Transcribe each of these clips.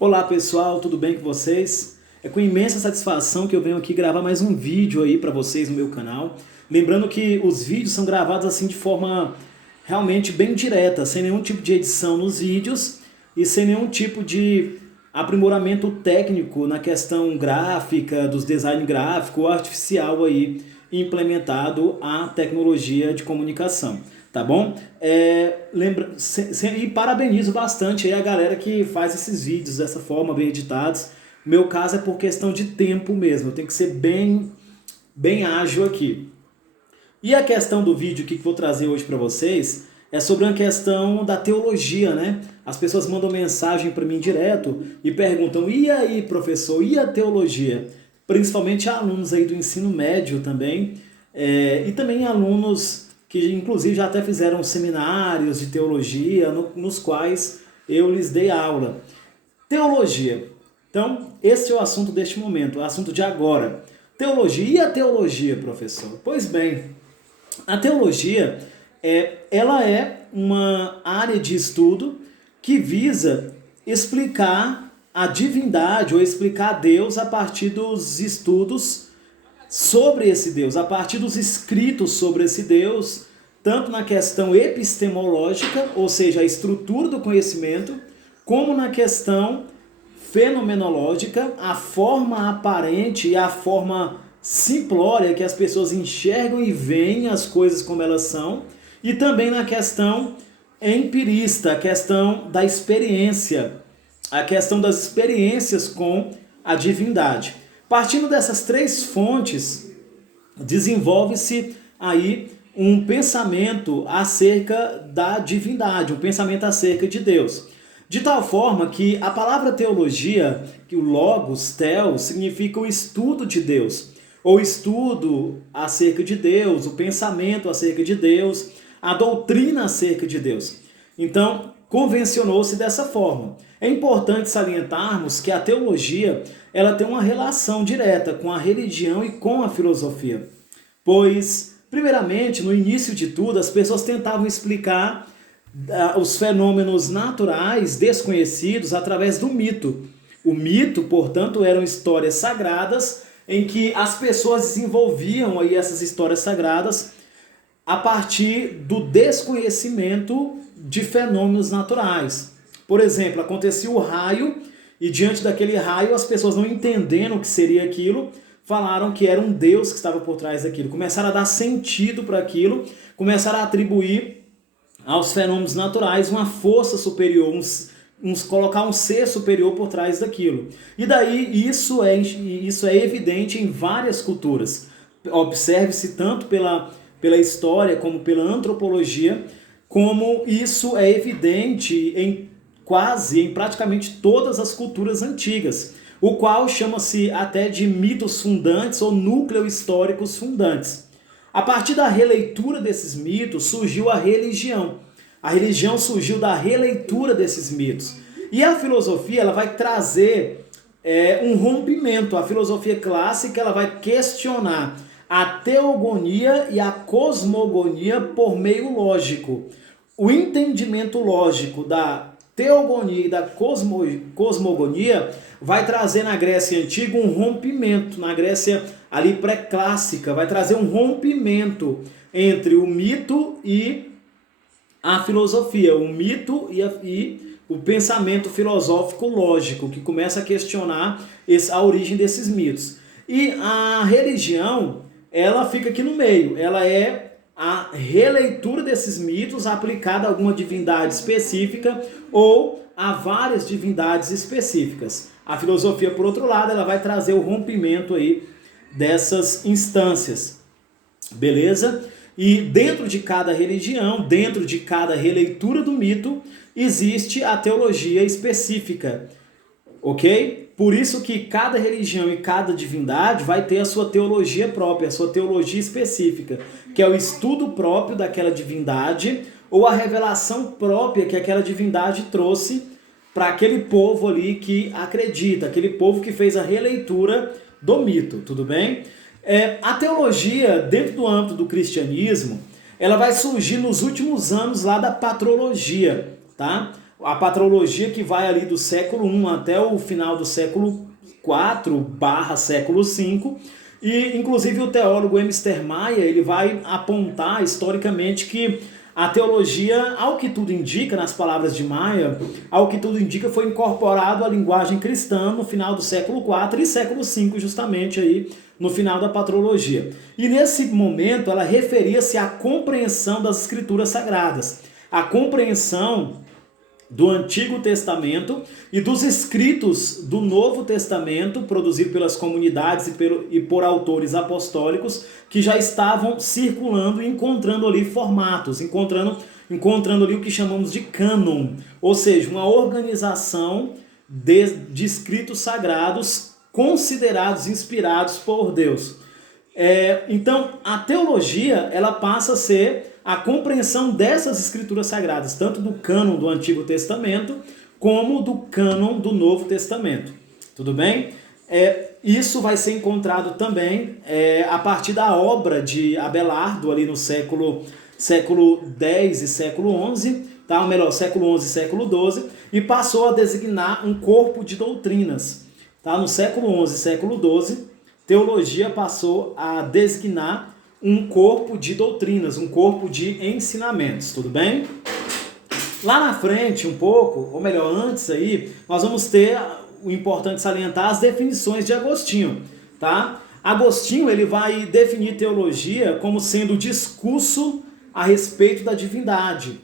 Olá pessoal, tudo bem com vocês? É com imensa satisfação que eu venho aqui gravar mais um vídeo aí para vocês no meu canal. Lembrando que os vídeos são gravados assim de forma realmente bem direta, sem nenhum tipo de edição nos vídeos e sem nenhum tipo de aprimoramento técnico na questão gráfica, dos design gráfico ou artificial aí implementado à tecnologia de comunicação. Tá bom? E parabenizo bastante aí a galera que faz esses vídeos dessa forma, bem editados. Meu caso é por questão de tempo mesmo, eu tenho que ser bem ágil aqui. E a questão do vídeo que eu vou trazer hoje para vocês é sobre uma questão da teologia, né? As pessoas mandam mensagem para mim direto e perguntam: e aí, professor, e a teologia? Principalmente alunos aí do ensino médio também, e também alunos que inclusive já até fizeram seminários de teologia, nos quais eu lhes dei aula. Teologia. Então, esse é o assunto deste momento, o assunto de agora. Teologia. E a teologia, professor? Pois bem, a teologia ela é uma área de estudo que visa explicar a divindade ou explicar Deus a partir dos estudos sobre esse Deus, a partir dos escritos sobre esse Deus, tanto na questão epistemológica, ou seja, a estrutura do conhecimento, como na questão fenomenológica, a forma aparente e a forma simplória que as pessoas enxergam e veem as coisas como elas são, e também na questão empirista, a questão da experiência, a questão das experiências com a divindade. Partindo dessas três fontes, desenvolve-se aí um pensamento acerca da divindade, um pensamento acerca de Deus. De tal forma que a palavra teologia, que o logos, tel, significa o estudo de Deus, ou estudo acerca de Deus, o pensamento acerca de Deus, a doutrina acerca de Deus. Então, convencionou-se dessa forma. É importante salientarmos que a teologia ela tem uma relação direta com a religião e com a filosofia. Pois, primeiramente, no início de tudo, as pessoas tentavam explicar os fenômenos naturais desconhecidos através do mito. O mito, portanto, eram histórias sagradas em que as pessoas desenvolviam aí essas histórias sagradas a partir do desconhecimento de fenômenos naturais. Por exemplo, acontecia o raio e diante daquele raio as pessoas não entendendo o que seria aquilo, falaram que era um Deus que estava por trás daquilo. Começaram a dar sentido para aquilo, começaram a atribuir aos fenômenos naturais uma força superior, colocar um ser superior por trás daquilo. E daí isso é evidente em várias culturas. Observe-se tanto pela história como pela antropologia, como isso é evidente em praticamente todas as culturas antigas, o qual chama-se até de mitos fundantes ou núcleos históricos fundantes. A partir da releitura desses mitos surgiu a religião. A religião surgiu da releitura desses mitos. E a filosofia ela vai trazer um rompimento. A filosofia clássica ela vai questionar a teogonia e a cosmogonia por meio lógico. O entendimento lógico da teogonia e da cosmogonia vai trazer na Grécia Antiga um rompimento, na Grécia ali pré-clássica, vai trazer um rompimento entre o mito e a filosofia, o mito e o pensamento filosófico lógico, que começa a questionar a origem desses mitos. E a religião, ela fica aqui no meio, ela é a releitura desses mitos aplicada a alguma divindade específica ou a várias divindades específicas. A filosofia, por outro lado, ela vai trazer o rompimento aí dessas instâncias, beleza? E dentro de cada religião, dentro de cada releitura do mito, existe a teologia específica, ok? Por isso que cada religião e cada divindade vai ter a sua teologia própria, a sua teologia específica, que é o estudo próprio daquela divindade ou a revelação própria que aquela divindade trouxe para aquele povo ali que acredita, aquele povo que fez a releitura do mito, tudo bem? A teologia, dentro do âmbito do cristianismo, ela vai surgir nos últimos anos lá da patrologia, tá? A patrologia que vai ali do século I até o final do século IV/século V, e inclusive o teólogo Emister Maia, ele vai apontar historicamente que a teologia, ao que tudo indica, nas palavras de Maia, ao que tudo indica, foi incorporado à linguagem cristã no final do século IV e século V, justamente aí no final da patrologia. E nesse momento ela referia-se à compreensão das escrituras sagradas, a compreensão do Antigo Testamento e dos escritos do Novo Testamento, produzido pelas comunidades e por autores apostólicos que já estavam circulando e encontrando ali formatos, encontrando ali o que chamamos de cânon, ou seja, uma organização de escritos sagrados considerados inspirados por Deus. Então, a teologia ela passa a ser a compreensão dessas escrituras sagradas, tanto do cânon do Antigo Testamento, como do cânon do Novo Testamento. Tudo bem? Isso vai ser encontrado também a partir da obra de Abelardo, ali no século X e século XI, tá? Ou melhor, século XI e século XII, e passou a designar um corpo de doutrinas. Tá? No século XI e século XII, teologia passou a designar um corpo de doutrinas, um corpo de ensinamentos, tudo bem? Lá na frente, um pouco, ou melhor, antes aí, nós vamos ter o importante salientar as definições de Agostinho, tá? Agostinho, ele vai definir teologia como sendo o discurso a respeito da divindade.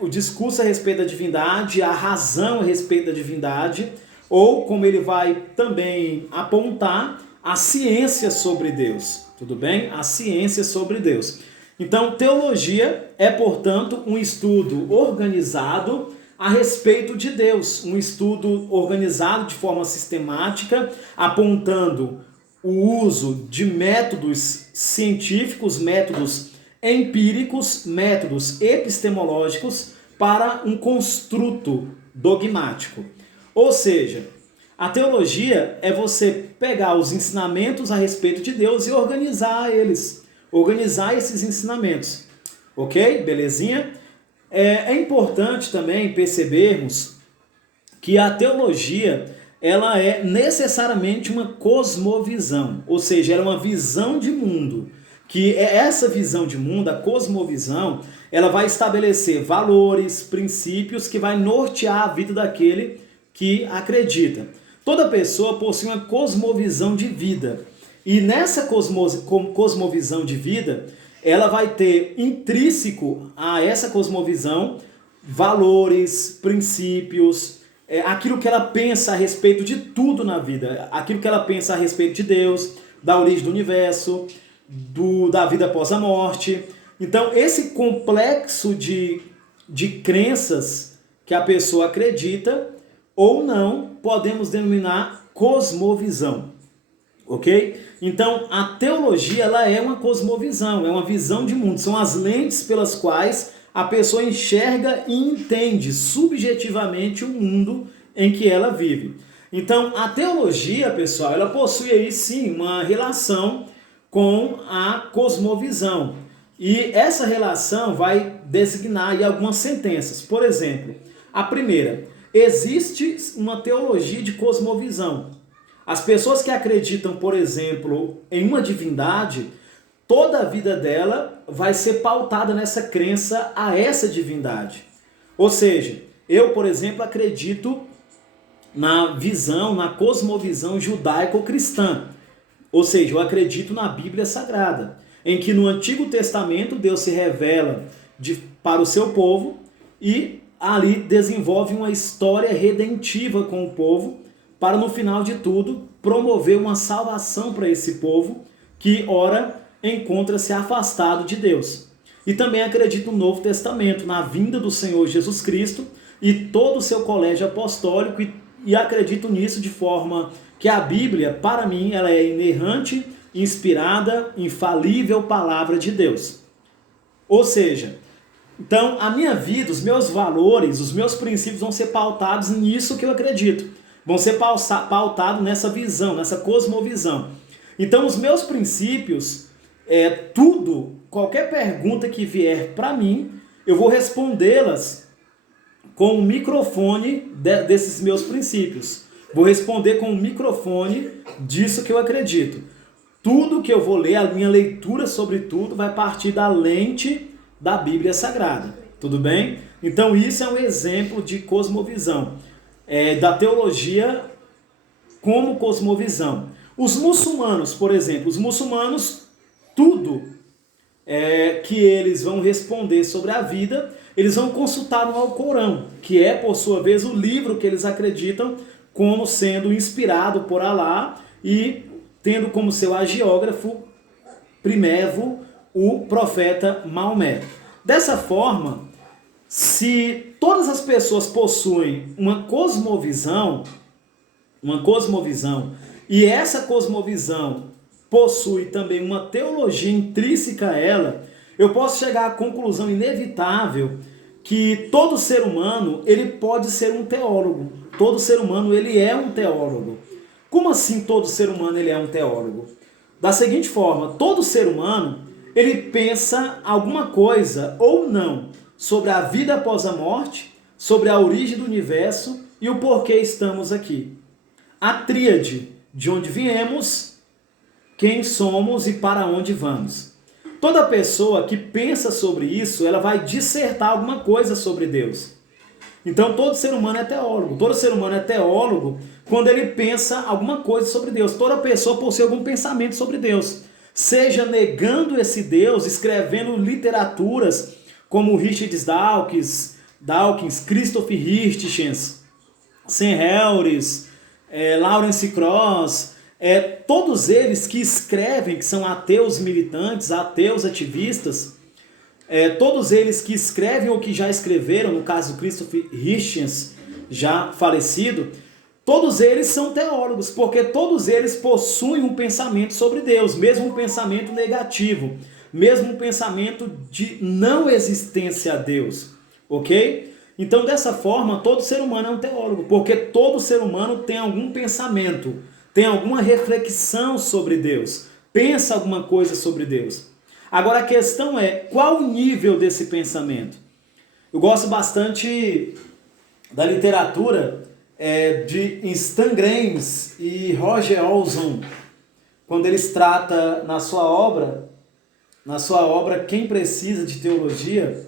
O discurso a respeito da divindade, a razão a respeito da divindade, ou como ele vai também apontar, a ciência sobre Deus. Tudo bem? A ciência sobre Deus. Então, teologia é, portanto, um estudo organizado a respeito de Deus. Um estudo organizado de forma sistemática, apontando o uso de métodos científicos, métodos empíricos, métodos epistemológicos para um construto dogmático. Ou seja, a teologia é você pegar os ensinamentos a respeito de Deus e organizar eles, organizar esses ensinamentos. Ok? Belezinha? É importante também percebermos que a teologia ela é necessariamente uma cosmovisão, ou seja, ela é uma visão de mundo, que essa visão de mundo, a cosmovisão, ela vai estabelecer valores, princípios que vai nortear a vida daquele que acredita. Toda pessoa possui uma cosmovisão de vida. E nessa cosmovisão de vida, ela vai ter intrínseco a essa cosmovisão valores, princípios, aquilo que ela pensa a respeito de tudo na vida, aquilo que ela pensa a respeito de Deus, da origem do universo, da vida após a morte. Então, esse complexo de crenças que a pessoa acredita ou não, podemos denominar cosmovisão, ok? Então, a teologia ela é uma cosmovisão, é uma visão de mundo, são as lentes pelas quais a pessoa enxerga e entende subjetivamente o mundo em que ela vive. Então, a teologia, pessoal, ela possui aí sim uma relação com a cosmovisão. E essa relação vai designar aí algumas sentenças. Por exemplo, a primeira: existe uma teologia de cosmovisão. As pessoas que acreditam, por exemplo, em uma divindade, toda a vida dela vai ser pautada nessa crença a essa divindade. Ou seja, eu, por exemplo, acredito na visão, na cosmovisão judaico-cristã. Ou seja, eu acredito na Bíblia Sagrada, em que no Antigo Testamento Deus se revela para o seu povo e ali desenvolve uma história redentiva com o povo, para no final de tudo promover uma salvação para esse povo que ora encontra-se afastado de Deus. E também acredito no Novo Testamento, na vinda do Senhor Jesus Cristo e todo o seu colégio apostólico, e acredito nisso de forma que a Bíblia, para mim, ela é inerrante, inspirada, infalível palavra de Deus. Ou seja, então a minha vida, os meus valores, os meus princípios vão ser pautados nisso que eu acredito. Vão ser pautados nessa visão, nessa cosmovisão. Então os meus princípios, qualquer pergunta que vier para mim, eu vou respondê-las com o microfone desses meus princípios. Vou responder com o microfone disso que eu acredito. Tudo que eu vou ler, a minha leitura sobre tudo, vai partir da lente da Bíblia Sagrada. Tudo bem? Então isso é um exemplo de cosmovisão, da teologia como cosmovisão. Os muçulmanos, por exemplo, tudo que eles vão responder sobre a vida, eles vão consultar no Alcorão, que é, por sua vez, o livro que eles acreditam como sendo inspirado por Alá e tendo como seu agiógrafo primevo o profeta Maomé. Dessa forma, se todas as pessoas possuem uma cosmovisão, e essa cosmovisão possui também uma teologia intrínseca a ela, eu posso chegar à conclusão inevitável que todo ser humano ele pode ser um teólogo. Todo ser humano ele é um teólogo. Como assim todo ser humano ele é um teólogo? Da seguinte forma, todo ser humano ele pensa alguma coisa ou não sobre a vida após a morte, sobre a origem do universo e o porquê estamos aqui. A tríade, de onde viemos, quem somos e para onde vamos. Toda pessoa que pensa sobre isso, ela vai dissertar alguma coisa sobre Deus. Então todo ser humano é teólogo. Todo ser humano é teólogo quando ele pensa alguma coisa sobre Deus. Toda pessoa possui algum pensamento sobre Deus. Seja negando esse Deus, escrevendo literaturas como Richard Dawkins, Christopher Hitchens, Sam Harris, Lawrence Krauss, todos eles que escrevem, que são ateus militantes, ateus ativistas, todos eles que escrevem ou que já escreveram, no caso do Christopher Hitchens, já falecido, todos eles são teólogos, porque todos eles possuem um pensamento sobre Deus, mesmo um pensamento negativo, mesmo um pensamento de não existência a Deus, ok? Então, dessa forma, todo ser humano é um teólogo, porque todo ser humano tem algum pensamento, tem alguma reflexão sobre Deus, pensa alguma coisa sobre Deus. Agora, a questão é, qual o nível desse pensamento? Eu gosto bastante da literatura de Stan Grimes e Roger Olson, quando eles tratam na sua obra Quem Precisa de Teologia.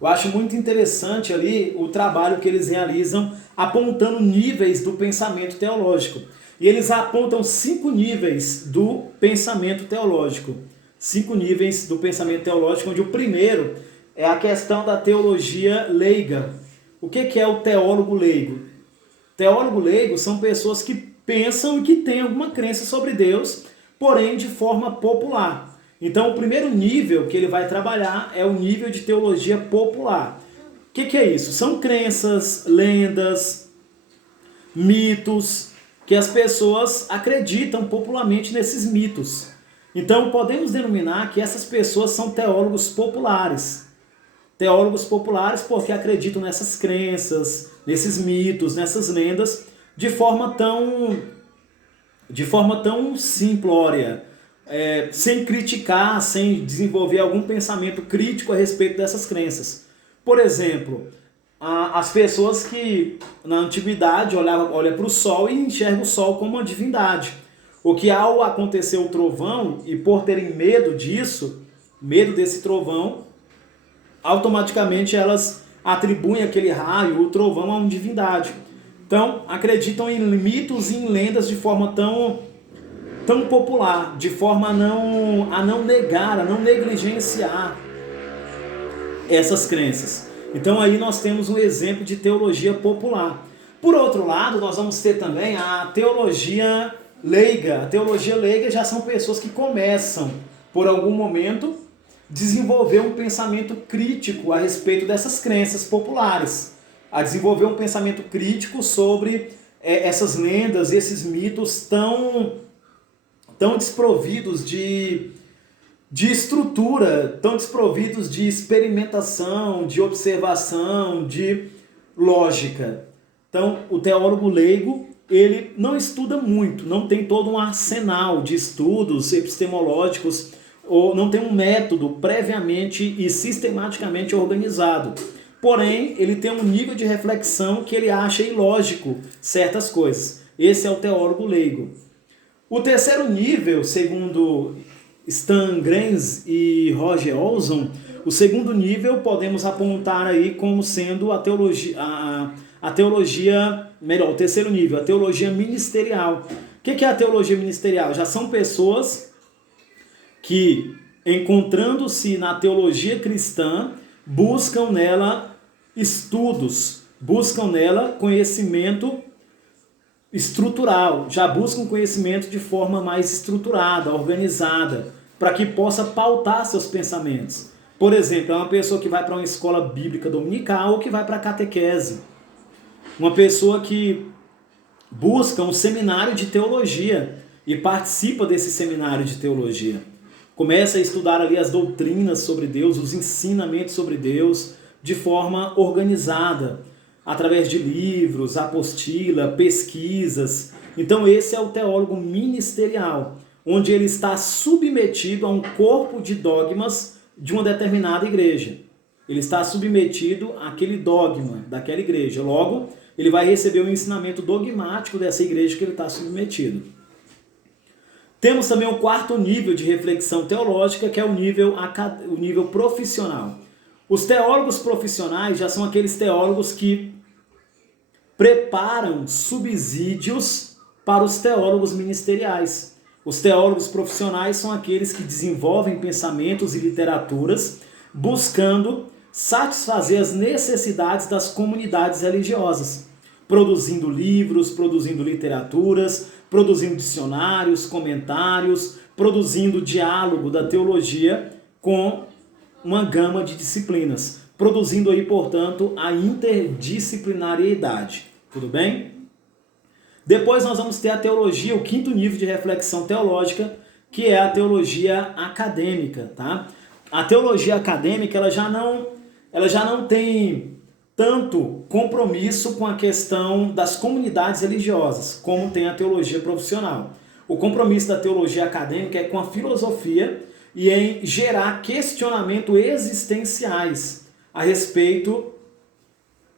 Eu acho muito interessante ali o trabalho que eles realizam apontando níveis do pensamento teológico. E eles apontam 5 níveis do pensamento teológico. 5 níveis do pensamento teológico, onde o primeiro é a questão da teologia leiga. O que é o teólogo leigo? Teólogo leigo são pessoas que pensam e que têm alguma crença sobre Deus, porém de forma popular. Então, o primeiro nível que ele vai trabalhar é o nível de teologia popular. O que é isso? São crenças, lendas, mitos, que as pessoas acreditam popularmente nesses mitos. Então, podemos denominar que essas pessoas são teólogos populares. Teólogos populares porque acreditam nessas crenças, nesses mitos, nessas lendas, de forma tão simplória, sem criticar, sem desenvolver algum pensamento crítico a respeito dessas crenças. Por exemplo, as pessoas que na antiguidade olham para o sol e enxergam o sol como uma divindade. O que ao acontecer o trovão, e por terem medo desse trovão, automaticamente elas atribuem aquele raio, o trovão, a uma divindade. Então, acreditam em mitos e em lendas de forma tão popular, de forma a não negar, a não negligenciar essas crenças. Então aí nós temos um exemplo de teologia popular. Por outro lado, nós vamos ter também a teologia leiga. A teologia leiga já são pessoas que começam, por algum momento, desenvolver um pensamento crítico a respeito dessas crenças populares, a desenvolver um pensamento crítico sobre essas lendas, esses mitos tão desprovidos de estrutura, tão desprovidos de experimentação, de observação, de lógica. Então, o teólogo leigo, ele não estuda muito, não tem todo um arsenal de estudos epistemológicos, ou não tem um método previamente e sistematicamente organizado. porém ele tem um nível de reflexão que ele acha ilógico certas coisas. Esse é o teólogo leigo. O terceiro nível, segundo Stan Grenz e Roger Olson, o segundo nível podemos apontar aí como sendo a teologia, melhor, o terceiro nível, a teologia ministerial. O que é a teologia ministerial? Já são pessoas que, encontrando-se na teologia cristã, buscam nela estudos, buscam nela conhecimento estrutural, já buscam conhecimento de forma mais estruturada, organizada, para que possa pautar seus pensamentos. Por exemplo, é uma pessoa que vai para uma escola bíblica dominical ou que vai para a catequese. Uma pessoa que busca um seminário de teologia e participa desse seminário de teologia. Começa a estudar ali as doutrinas sobre Deus, os ensinamentos sobre Deus, de forma organizada, através de livros, apostila, pesquisas. Então esse é o teólogo ministerial, onde ele está submetido a um corpo de dogmas de uma determinada igreja. Ele está submetido àquele dogma daquela igreja. Logo, ele vai receber o ensinamento dogmático dessa igreja que ele está submetido. Temos também o quarto nível de reflexão teológica, que é o nível profissional. Os teólogos profissionais já são aqueles teólogos que preparam subsídios para os teólogos ministeriais. Os teólogos profissionais são aqueles que desenvolvem pensamentos e literaturas buscando satisfazer as necessidades das comunidades religiosas, produzindo livros, produzindo literaturas, produzindo dicionários, comentários, produzindo diálogo da teologia com uma gama de disciplinas, produzindo aí, portanto, a interdisciplinariedade. Tudo bem? Depois nós vamos ter a teologia, o quinto nível de reflexão teológica, que é a teologia acadêmica, tá? A teologia acadêmica, ela já não tem tanto compromisso com a questão das comunidades religiosas, como tem a teologia profissional. O compromisso da teologia acadêmica é com a filosofia e em gerar questionamentos existenciais a respeito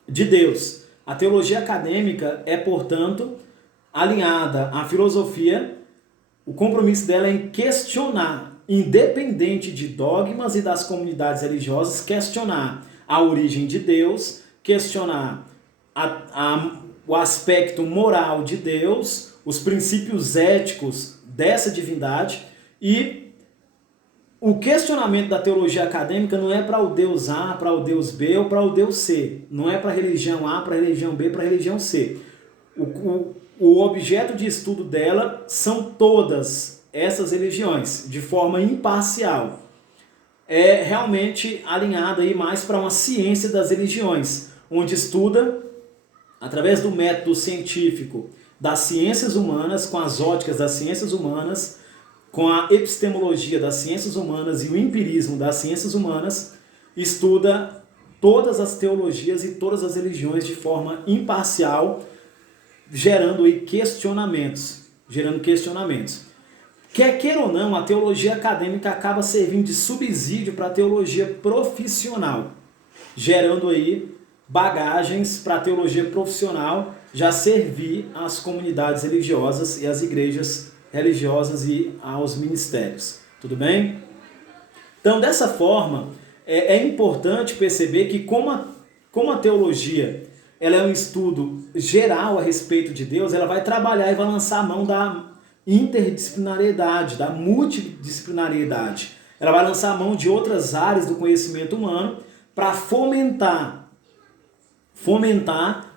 de Deus. A teologia acadêmica é, portanto, alinhada à filosofia. O compromisso dela é em questionar, independente de dogmas e das comunidades religiosas, questionar a origem de Deus, questionar o aspecto moral de Deus, os princípios éticos dessa divindade. E o questionamento da teologia acadêmica não é para o Deus A, para o Deus B ou para o Deus C. Não é para a religião A, para a religião B, para a religião C. O objeto de estudo dela são todas essas religiões, de forma imparcial. É realmente alinhada aí mais para uma ciência das religiões, onde estuda, através do método científico das ciências humanas, com as óticas das ciências humanas, com a epistemologia das ciências humanas e o empirismo das ciências humanas, estuda todas as teologias e todas as religiões de forma imparcial, gerando aí questionamentos. Quer queira ou não, a teologia acadêmica acaba servindo de subsídio para a teologia profissional, gerando aí bagagens para a teologia profissional já servir às comunidades religiosas e às igrejas religiosas e aos ministérios. Tudo bem? Então, dessa forma, é importante perceber que como a teologia ela é um estudo geral a respeito de Deus, ela vai trabalhar e vai lançar a mão da interdisciplinariedade, da multidisciplinariedade. Ela vai lançar a mão de outras áreas do conhecimento humano para fomentar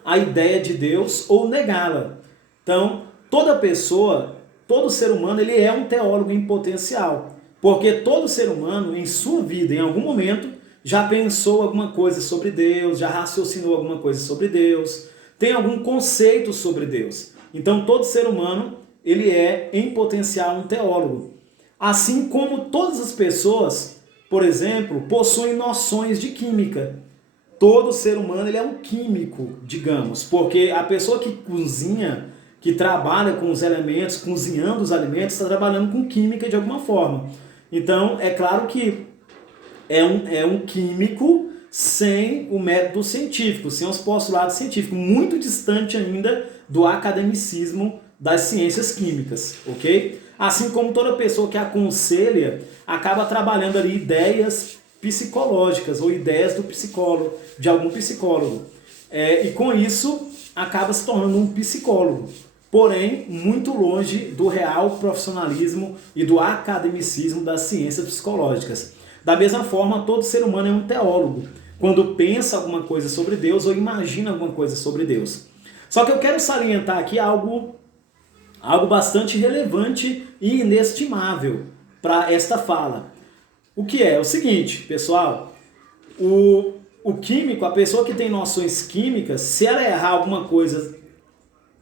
a ideia de Deus ou negá-la. Então, toda pessoa, todo ser humano, ele é um teólogo em potencial, porque todo ser humano, em sua vida, em algum momento, já pensou alguma coisa sobre Deus, já raciocinou alguma coisa sobre Deus, tem algum conceito sobre Deus. Então, todo ser humano, ele é, em potencial, um teólogo. Assim como todas as pessoas, por exemplo, possuem noções de química. Todo ser humano, ele é um químico, digamos, porque a pessoa que cozinha, que trabalha com os elementos, cozinhando os alimentos, está trabalhando com química de alguma forma. Então, é claro que é um químico sem o método científico, sem os postulados científicos, muito distante ainda do academicismo das ciências químicas, ok? Assim como toda pessoa que aconselha acaba trabalhando ali ideias psicológicas ou ideias do psicólogo, de algum psicólogo. E com isso acaba se tornando um psicólogo, porém muito longe do real profissionalismo e do academicismo das ciências psicológicas. Da mesma forma, todo ser humano é um teólogo, quando pensa alguma coisa sobre Deus ou imagina alguma coisa sobre Deus. Só que eu quero salientar aqui algo bastante relevante e inestimável para esta fala. O que é? O seguinte, pessoal, o químico, a pessoa que tem noções químicas, se ela errar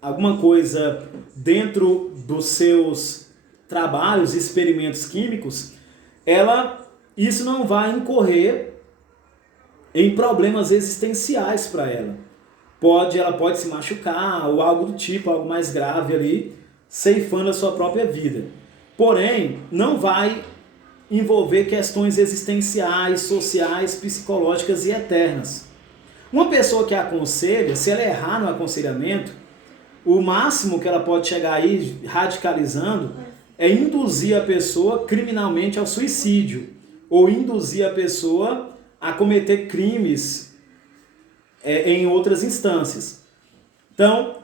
alguma coisa dentro dos seus trabalhos e experimentos químicos, isso não vai incorrer em problemas existenciais para ela. Ela pode se machucar ou algo do tipo, algo mais grave ali, ceifando a sua própria vida. Porém, não vai envolver questões existenciais, sociais, psicológicas e eternas. Uma pessoa que aconselha, se ela errar no aconselhamento, o máximo que ela pode chegar aí radicalizando é induzir a pessoa criminalmente ao suicídio ou induzir a pessoa a cometer crimes em outras instâncias. Então,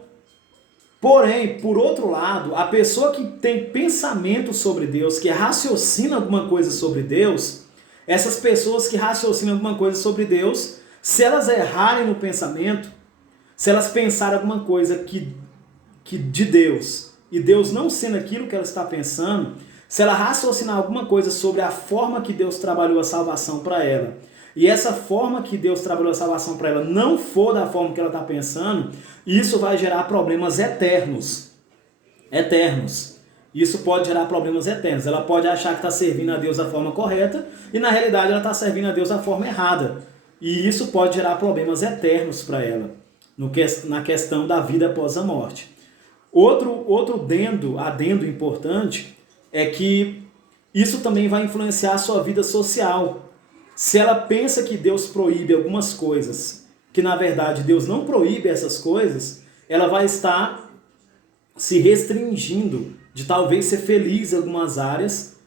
porém, por outro lado, a pessoa que tem pensamento sobre Deus, que raciocina alguma coisa sobre Deus, essas pessoas que raciocinam alguma coisa sobre Deus, se elas errarem no pensamento, se elas pensarem alguma coisa que de Deus, e Deus não sendo aquilo que ela está pensando, se ela raciocinar alguma coisa sobre a forma que Deus trabalhou a salvação para ela, e essa forma que Deus trabalhou a salvação para ela não for da forma que ela está pensando, isso vai gerar problemas eternos. Eternos. Isso pode gerar problemas eternos. Ela pode achar que está servindo a Deus da forma correta e na realidade ela está servindo a Deus da forma errada. E isso pode gerar problemas eternos para ela, na questão da vida após a morte. Outro adendo importante é que isso também vai influenciar a sua vida social. Se ela pensa que Deus proíbe algumas coisas, que na verdade Deus não proíbe essas coisas, ela vai estar se restringindo de talvez ser feliz em algumas áreas,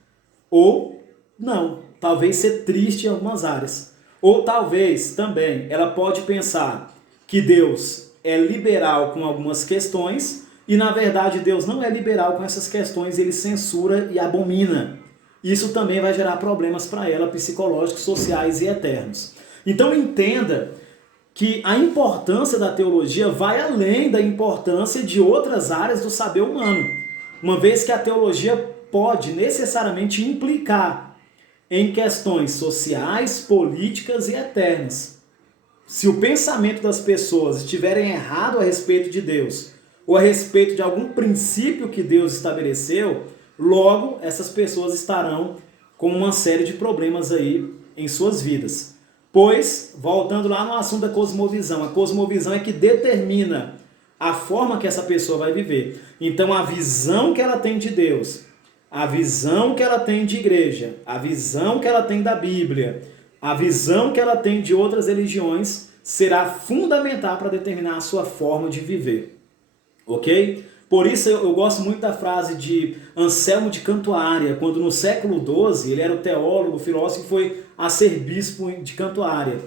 ou não, talvez ser triste em algumas áreas. Ou talvez também ela pode pensar que Deus é liberal com algumas questões, e na verdade Deus não é liberal com essas questões, ele censura e abomina. Isso também vai gerar problemas para ela, psicológicos, sociais e eternos. Então entenda que a importância da teologia vai além da importância de outras áreas do saber humano, uma vez que a teologia pode necessariamente implicar em questões sociais, políticas e eternas. Se o pensamento das pessoas estiverem errado a respeito de Deus, ou a respeito de algum princípio que Deus estabeleceu, logo essas pessoas estarão com uma série de problemas aí em suas vidas. Pois, voltando lá no assunto da cosmovisão, a cosmovisão é que determina a forma que essa pessoa vai viver. Então a visão que ela tem de Deus, a visão que ela tem de igreja, a visão que ela tem da Bíblia, a visão que ela tem de outras religiões será fundamental para determinar a sua forma de viver. Ok? Por isso eu gosto muito da frase de Anselmo de Cantuária, quando no século XII ele era o teólogo, o filósofo que foi a ser bispo de Cantuária.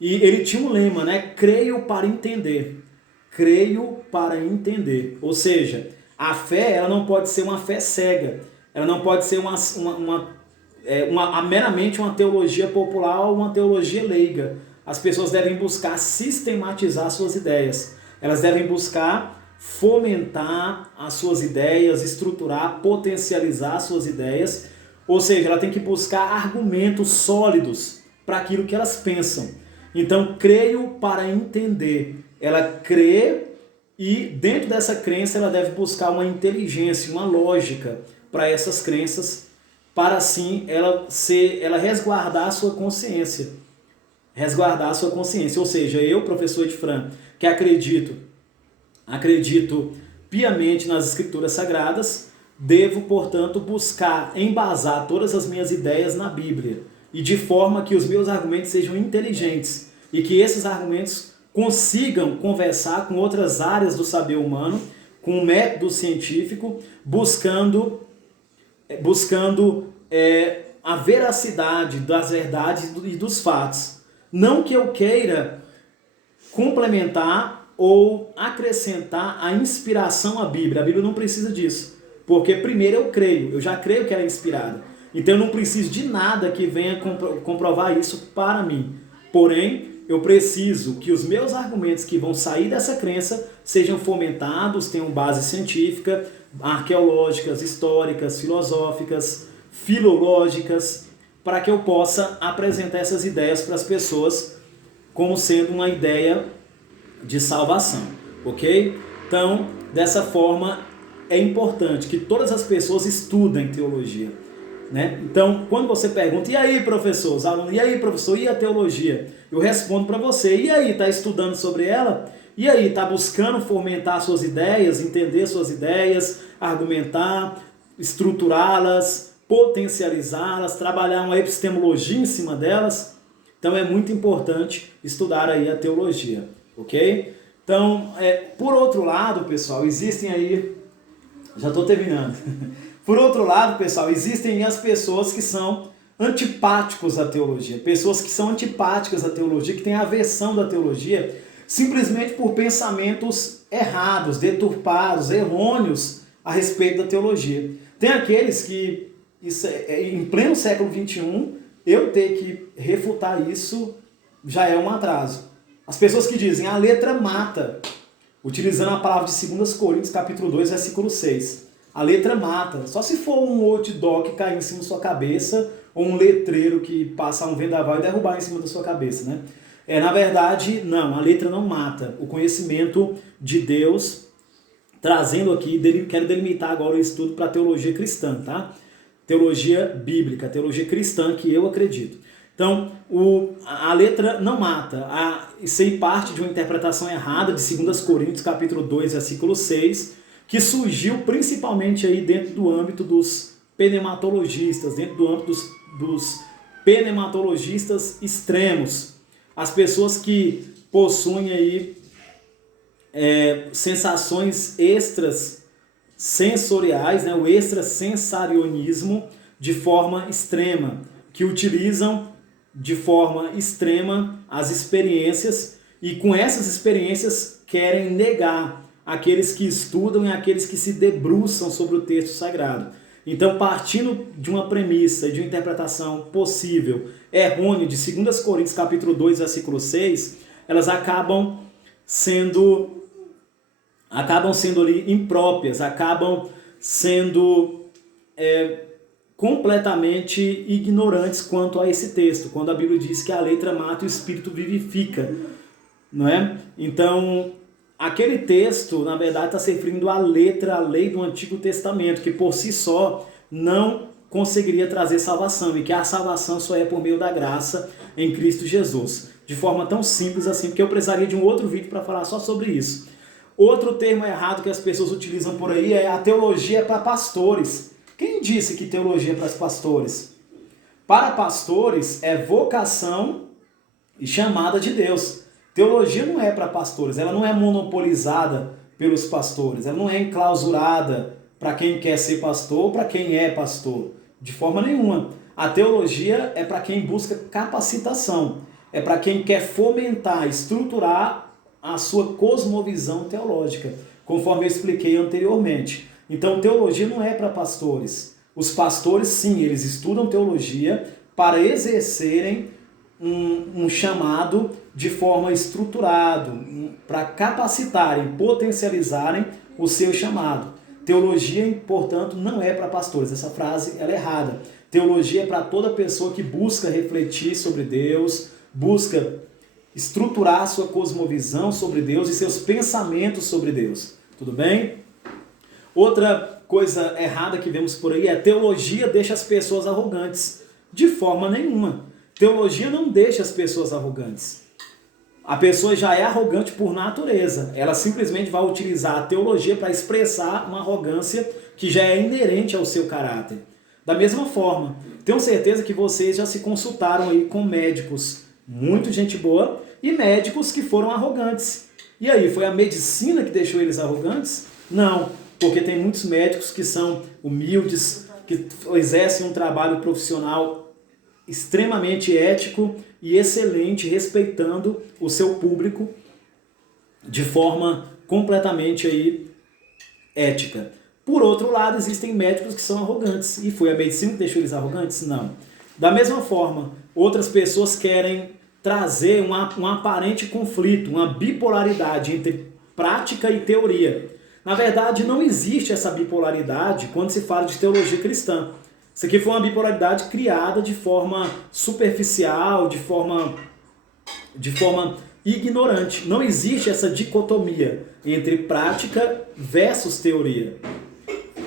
E ele tinha um lema, né? Creio para entender. Creio para entender. Ou seja, a fé ela não pode ser uma fé cega. Ela não pode ser meramente uma teologia popular ou uma teologia leiga. As pessoas devem buscar sistematizar suas ideias. Elas devem buscar fomentar as suas ideias, estruturar, potencializar as suas ideias, ou seja, ela tem que buscar argumentos sólidos para aquilo que elas pensam. Então, creio para entender. Ela crê e dentro dessa crença ela deve buscar uma inteligência, uma lógica para essas crenças, para assim ela resguardar a sua consciência. Resguardar a sua consciência, ou seja, eu, professor Edfran, que acredito piamente nas Escrituras Sagradas, devo, portanto, buscar embasar todas as minhas ideias na Bíblia. e de forma que os meus argumentos sejam inteligentes e que esses argumentos consigam conversar com outras áreas do saber humano, com o método científico, buscando a veracidade das verdades e dos fatos. Não que eu queira complementar ou acrescentar a inspiração à Bíblia. A Bíblia não precisa disso. Porque primeiro eu já creio que ela é inspirada. Então eu não preciso de nada que venha comprovar isso para mim. Porém, eu preciso que os meus argumentos que vão sair dessa crença sejam fomentados, tenham base científica, arqueológicas, históricas, filosóficas, filológicas, para que eu possa apresentar essas ideias para as pessoas como sendo uma ideia de salvação, ok? Então, dessa forma, é importante que todas as pessoas estudem teologia, né? Então, quando você pergunta, e aí, professor? Os alunos, e aí, professor? E a teologia? Eu respondo para você, e aí, está estudando sobre ela? E aí, está buscando fomentar suas ideias, entender suas ideias, argumentar, estruturá-las, potencializá-las, trabalhar uma epistemologia em cima delas? Então, é muito importante estudar aí a teologia, ok? Então, por outro lado, pessoal, existem aí... Já estou terminando. Por outro lado, pessoal, existem as pessoas que são antipáticos à teologia. Pessoas que são antipáticas à teologia, que têm aversão da teologia, simplesmente por pensamentos errados, deturpados, errôneos a respeito da teologia. Tem aqueles que, em pleno século XXI, eu ter que refutar isso já é um atraso. As pessoas que dizem a letra mata, utilizando a palavra de 2 Coríntios, capítulo 2, versículo 6. A letra mata. Só se for um outdoor que cair em cima da sua cabeça, ou um letreiro que passa um vendaval e derrubar em cima da sua cabeça, né? Na verdade, não, a letra não mata. O conhecimento de Deus, trazendo aqui, quero delimitar agora o estudo para a teologia cristã, tá? Teologia bíblica, teologia cristã que eu acredito. Então, a letra não mata. Isso aí parte de uma interpretação errada de 2 Coríntios, capítulo 2, versículo 6, que surgiu principalmente aí dentro do âmbito dos pneumatologistas, dentro do âmbito dos pneumatologistas extremos. As pessoas que possuem aí sensações extras sensoriais, né, o extrasensarionismo de forma extrema, que utilizam de forma extrema as experiências e com essas experiências querem negar aqueles que estudam e aqueles que se debruçam sobre o texto sagrado. Então, partindo de uma premissa, de uma interpretação possível, errônea, de 2 Coríntios capítulo 2, versículo 6, elas acabam sendo ali impróprias, acabam sendo completamente ignorantes quanto a esse texto, quando a Bíblia diz que a letra mata e o Espírito vivifica, não é? Então, aquele texto, na verdade, está se referindo à letra, à lei do Antigo Testamento, que por si só não conseguiria trazer salvação, e que a salvação só é por meio da graça em Cristo Jesus. De forma tão simples assim, porque eu precisaria de um outro vídeo para falar só sobre isso. Outro termo errado que as pessoas utilizam por aí é a teologia para pastores. Quem disse que teologia é para os pastores? Para pastores é vocação e chamada de Deus. Teologia não é para pastores, ela não é monopolizada pelos pastores, ela não é enclausurada para quem quer ser pastor ou para quem é pastor, de forma nenhuma. A teologia é para quem busca capacitação, é para quem quer fomentar, estruturar a sua cosmovisão teológica, conforme eu expliquei anteriormente. Então, teologia não é para pastores. Os pastores, sim, eles estudam teologia para exercerem um chamado de forma estruturada, para capacitarem, potencializarem o seu chamado. Teologia, portanto, não é para pastores. Essa frase ela é errada. Teologia é para toda pessoa que busca refletir sobre Deus, busca estruturar sua cosmovisão sobre Deus e seus pensamentos sobre Deus. Tudo bem? Outra coisa errada que vemos por aí é teologia deixa as pessoas arrogantes. De forma nenhuma. Teologia não deixa as pessoas arrogantes. A pessoa já é arrogante por natureza. Ela simplesmente vai utilizar a teologia para expressar uma arrogância que já é inerente ao seu caráter. Da mesma forma, tenho certeza que vocês já se consultaram aí com médicos muito gente boa e médicos que foram arrogantes. E aí, foi a medicina que deixou eles arrogantes? Não, porque tem muitos médicos que são humildes, que exercem um trabalho profissional extremamente ético e excelente, respeitando o seu público de forma completamente aí ética. Por outro lado, existem médicos que são arrogantes. E foi a medicina que deixou eles arrogantes? Não. Da mesma forma, outras pessoas querem trazer um aparente conflito, uma bipolaridade entre prática e teoria. Na verdade, não existe essa bipolaridade quando se fala de teologia cristã. Isso aqui foi uma bipolaridade criada de forma superficial, de forma ignorante. Não existe essa dicotomia entre prática versus teoria.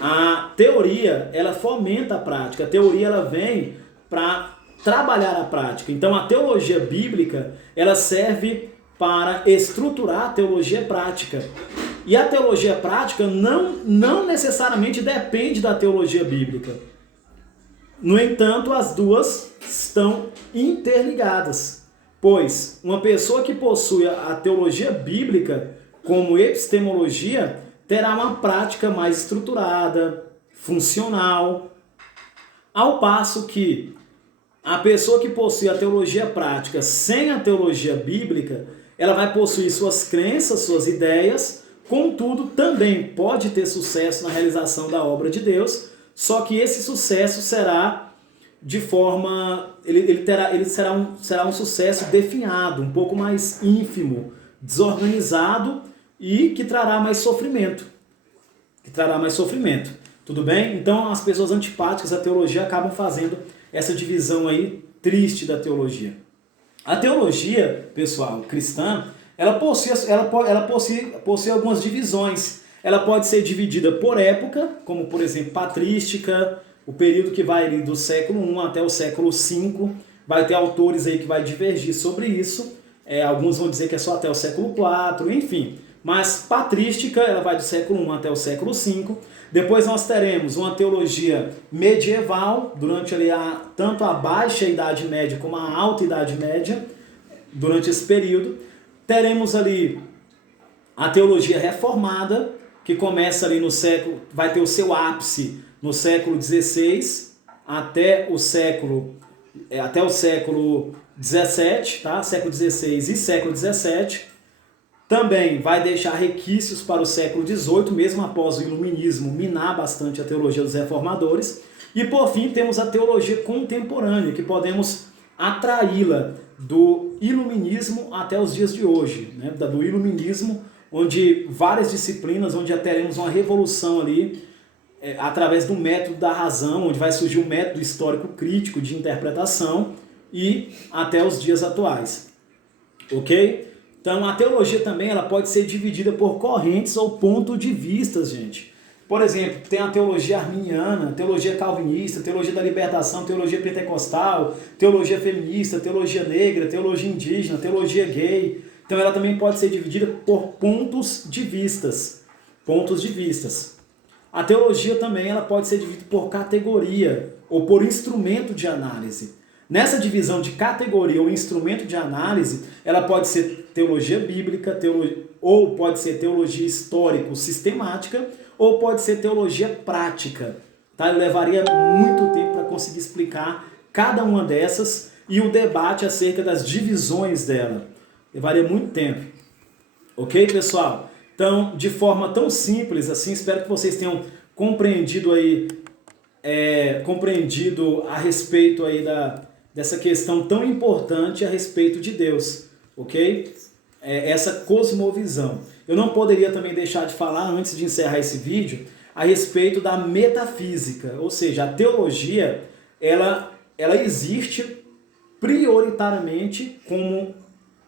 A teoria, ela fomenta a prática. A teoria, ela vem para trabalhar a prática. Então, a teologia bíblica, ela serve para estruturar a teologia prática. E a teologia prática não necessariamente depende da teologia bíblica. No entanto, as duas estão interligadas. Pois uma pessoa que possui a teologia bíblica como epistemologia terá uma prática mais estruturada, funcional, ao passo que a pessoa que possui a teologia prática sem a teologia bíblica, ela vai possuir suas crenças, suas ideias, contudo também pode ter sucesso na realização da obra de Deus, só que esse sucesso será de forma, será um sucesso definhado, um pouco mais ínfimo, desorganizado e que trará mais sofrimento. Tudo bem? Então as pessoas antipáticas à teologia acabam fazendo essa divisão aí triste da teologia. A teologia, pessoal, cristã, ela possui algumas divisões. Ela pode ser dividida por época, como por exemplo patrística, o período que vai ali do século I até o século V. Vai ter autores aí que vai divergir sobre isso. Alguns vão dizer que é só até o século IV, enfim. Mas patrística, ela vai do século I até o século V. Depois nós teremos uma teologia medieval, durante ali tanto a Baixa Idade Média como a Alta Idade Média, durante esse período. Teremos ali a teologia reformada, que começa ali no século, vai ter o seu ápice no século XVI até o século XVII, tá? Século XVI e século XVII. Também vai deixar requisitos para o século XVIII, mesmo após o iluminismo minar bastante a teologia dos reformadores. E por fim temos a teologia contemporânea, que podemos atraí-la do iluminismo até os dias de hoje, né? Do iluminismo, onde várias disciplinas, onde já teremos uma revolução ali, através do método da razão, onde vai surgir o método histórico crítico de interpretação e até os dias atuais. Ok? Então a teologia também ela pode ser dividida por correntes ou pontos de vista, gente. Por exemplo, tem a teologia arminiana, teologia calvinista, teologia da libertação, teologia pentecostal, teologia feminista, teologia negra, teologia indígena, teologia gay. Então ela também pode ser dividida por pontos de vistas. A teologia também ela pode ser dividida por categoria ou por instrumento de análise. Nessa divisão de categoria ou instrumento de análise, ela pode ser teologia bíblica, ou pode ser teologia histórico-sistemática, ou pode ser teologia prática. Tá? Eu levaria muito tempo para conseguir explicar cada uma dessas e o debate acerca das divisões dela. Levaria muito tempo. Ok, pessoal? Então, de forma tão simples assim, espero que vocês tenham compreendido a respeito aí dessa questão tão importante a respeito de Deus, ok? Essa cosmovisão. Eu não poderia também deixar de falar, antes de encerrar esse vídeo, a respeito da metafísica, ou seja, a teologia, ela existe prioritariamente como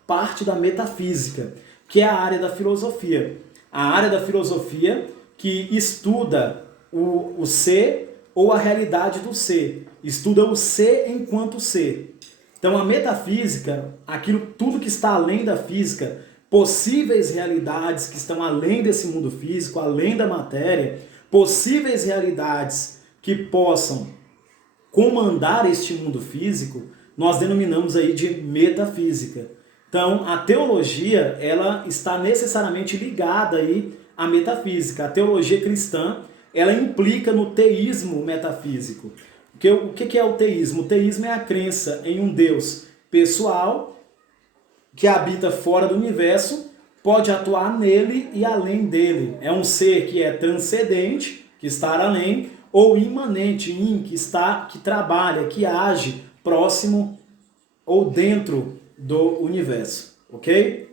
parte da metafísica, que é a área da filosofia. A área da filosofia que estuda o ser ou a realidade do ser. Estuda o ser enquanto ser. Então a metafísica, tudo que está além da física, possíveis realidades que estão além desse mundo físico, além da matéria, possíveis realidades que possam comandar este mundo físico, nós denominamos aí de metafísica. Então, a teologia, ela está necessariamente ligada aí à metafísica. A teologia cristã, ela implica no teísmo metafísico. O que é o teísmo? O teísmo é a crença em um Deus pessoal que habita fora do universo, pode atuar nele e além dele. É um ser que é transcendente, que está além, ou imanente, que trabalha, que age próximo ou dentro do universo, ok?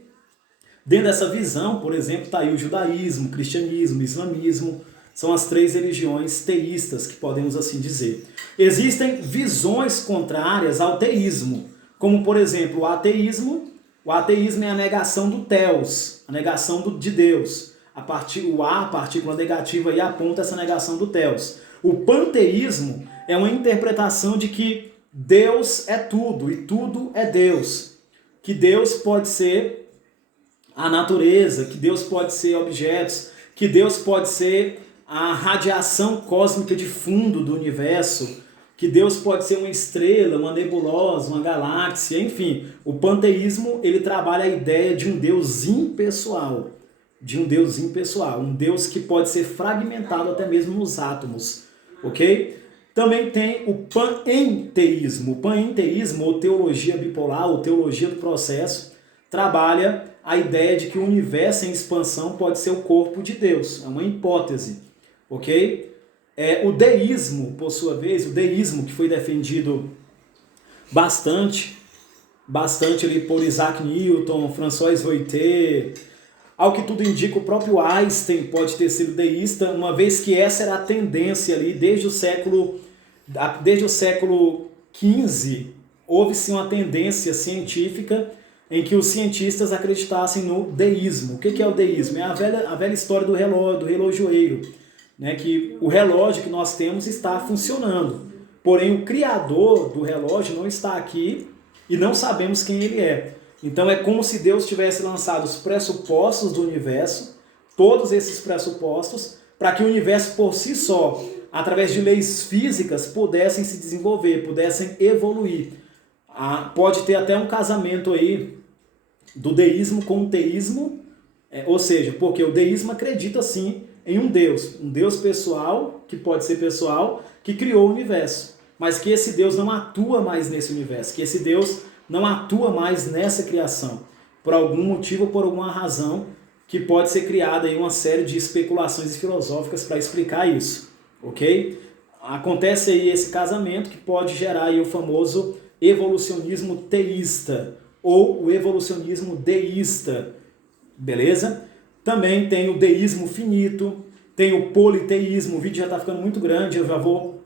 Dentro dessa visão, por exemplo, está aí o judaísmo, o cristianismo, o islamismo, são as 3 religiões teístas, que podemos assim dizer. Existem visões contrárias ao teísmo, como por exemplo o ateísmo. O ateísmo é a negação do Theos, a negação de Deus. A partícula negativa, aí aponta essa negação do Theos. O panteísmo é uma interpretação de que Deus é tudo e tudo é Deus. Que Deus pode ser a natureza, que Deus pode ser objetos, que Deus pode ser a radiação cósmica de fundo do universo, que Deus pode ser uma estrela, uma nebulosa, uma galáxia, enfim. O panteísmo, ele trabalha a ideia de um Deus impessoal, um Deus que pode ser fragmentado até mesmo nos átomos, ok? Também tem o panenteísmo. O panenteísmo, ou teologia bipolar, ou teologia do processo, trabalha a ideia de que o universo em expansão pode ser o corpo de Deus. É uma hipótese, ok? O deísmo, por sua vez, o deísmo que foi defendido bastante ali por Isaac Newton, François Royté, ao que tudo indica, o próprio Einstein pode ter sido deísta, uma vez que essa era a tendência ali desde o século XV, houve-se uma tendência científica em que os cientistas acreditassem no deísmo. O que é o deísmo? É a velha história do relojoeiro, né? Que o relógio que nós temos está funcionando, porém o criador do relógio não está aqui e não sabemos quem ele é. Então é como se Deus tivesse lançado os pressupostos do universo, todos esses pressupostos, para que o universo por si só, através de leis físicas, pudessem se desenvolver, pudessem evoluir. Pode ter até um casamento aí do deísmo com o teísmo, ou seja, porque o deísmo acredita sim em um Deus pessoal, que pode ser pessoal, que criou o universo, mas que esse Deus não atua mais nesse universo, que esse Deus não atua mais nessa criação, por algum motivo ou por alguma razão, que pode ser criada aí uma série de especulações filosóficas para explicar isso, ok? Acontece aí esse casamento que pode gerar aí o famoso evolucionismo teísta ou o evolucionismo deísta, beleza? Também tem o deísmo finito, tem o politeísmo, o vídeo já está ficando muito grande, eu já vou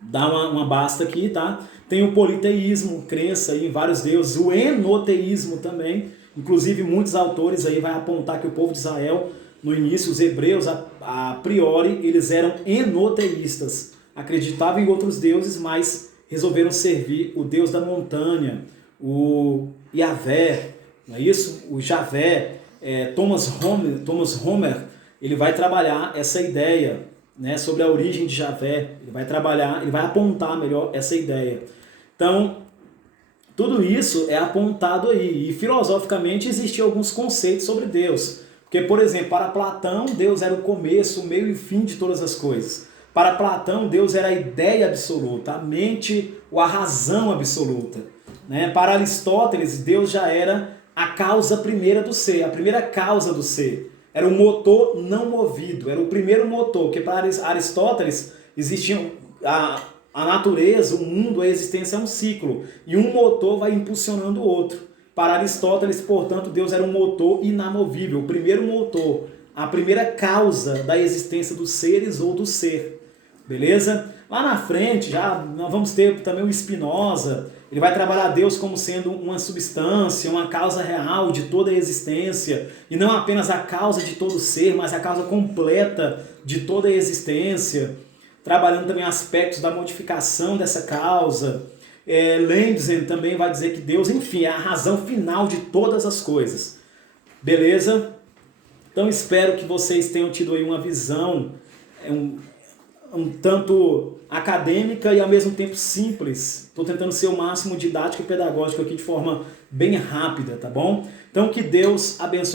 dar uma basta aqui, tá? Tem o politeísmo, crença aí em vários deuses, o enoteísmo também, inclusive muitos autores aí vai apontar que o povo de Israel, no início, os hebreus, a priori, eles eram enoteístas, acreditavam em outros deuses, mas resolveram servir o Deus da montanha, o Yahvé, não é isso? O Javé. Thomas Homer, ele vai trabalhar essa ideia, né, sobre a origem de Javé, ele vai apontar melhor essa ideia. Então, tudo isso é apontado aí, e filosoficamente existiam alguns conceitos sobre Deus, porque, por exemplo, para Platão, Deus era o começo, o meio e o fim de todas as coisas. Para Platão, Deus era a ideia absoluta, a mente ou a razão absoluta, né? Para Aristóteles, Deus já era a causa primeira do ser, a primeira causa do ser. Era o motor não movido, era o primeiro motor, porque para Aristóteles existia a natureza, o mundo, a existência é um ciclo, e um motor vai impulsionando o outro. Para Aristóteles, portanto, Deus era um motor inamovível, o primeiro motor, a primeira causa da existência dos seres ou do ser. Beleza? Lá na frente, já nós vamos ter também o Spinoza. Ele vai trabalhar Deus como sendo uma substância, uma causa real de toda a existência, e não apenas a causa de todo ser, mas a causa completa de toda a existência, trabalhando também aspectos da modificação dessa causa. Lendzen também vai dizer que Deus, enfim, é a razão final de todas as coisas. Beleza? Então espero que vocês tenham tido aí uma visão um tanto acadêmica e ao mesmo tempo simples. Estou tentando ser o máximo didático e pedagógico aqui de forma bem rápida, tá bom? Então que Deus abençoe